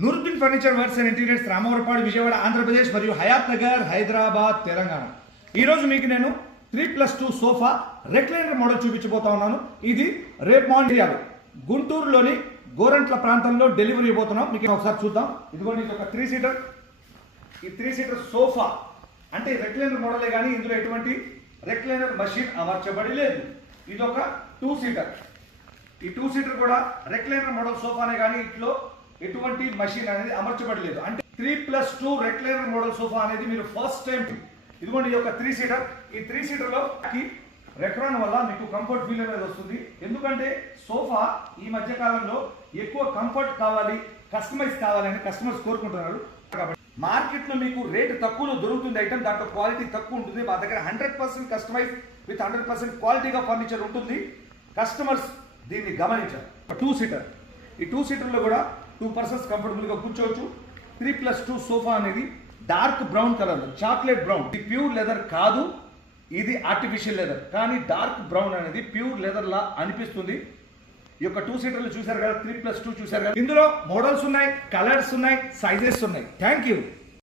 Nooruddin furniture works and interiors, Ramavarapadu, Vijayawada, Andhra Pradesh మరియు హయాత్ నగర్, హైదరాబాద్, తెలంగాణ. ఈరోజు మీకు నేను 3+2 సోఫా రెక్లైనర్ మోడల్ చూపించబోతా ఉన్నాను. ఇది రేపు మార్నింగ్ గుంటూరులోని గోరంట్ల ప్రాంతంలో డెలివరీ ఇవ్వబోతున్నాం. మీకు ఒకసారి చూద్దాం. ఇదిగోండి, ఇది ఒక 3 సీటర్. ఈ 3 సీటర్ సోఫా అంటే రెక్లైనర్ మోడలే కానీ ఇందులో ఎటువంటి రెక్లైనర్ మషిన్ అమర్చబడి లేదు. ఇది ఒక 2 సీటర్. ఈ 2 సీటర్ కూడా రెక్లైనర్ మోడల్ సోఫానే కానీ ఇంట్లో ఎటువంటి మషిన్ అనేది అమర్చబడి లేదు. అంటే 3+2 రెక్లైనర్ మోడల్ సోఫా అనేది మీరు ఫస్ట్ టైం. ఇదిగోండి, ఈ యొక్క 3 సీటర్. ఈ 3 సీటర్ లో రెక్రాన్ వల్ల మీకు కంఫర్ట్ ఫీల్ అనేది వస్తుంది. ఎందుకంటే సోఫా ఈ మధ్య కాలంలో ఎక్కువ కంఫర్ట్ కావాలి, కస్టమైజ్ కావాలని కస్టమర్స్ కోరుకుంటున్నారు. కాబట్టి మార్కెట్ లో మీకు రేటు తక్కువలో దొరుకుతుంది ఐటమ్, దాంట్లో క్వాలిటీ తక్కువ ఉంటుంది. మా దగ్గర 100% కస్టమైజ్ విత్ 100% క్వాలిటీగా ఫర్నిచర్ ఉంటుంది. కస్టమర్స్ దీన్ని గమనించారు. 2 సీటర్. ఈ 2 సీటర్లో కూడా 2 పర్సన్స్ కంఫర్టబుల్ గా కూర్చోవచ్చు. 3+2 సోఫా అనేది dark brown colour, chocolate brown. ఇది ప్యూర్ లెదర్ కాదు, ఇది ఆర్టిఫిషియల్ లెదర్. కానీ డార్క్ బ్రౌన్ అనేది ప్యూర్ లెదర్ లా అనిపిస్తుంది. ఈ యొక్క 2 సీటర్లు చూశారు కదా, 3+2 చూశారు కదా. ఇందులో మోడల్స్ ఉన్నాయి, కలర్స్ ఉన్నాయి, సైజెస్ ఉన్నాయి. Thank you.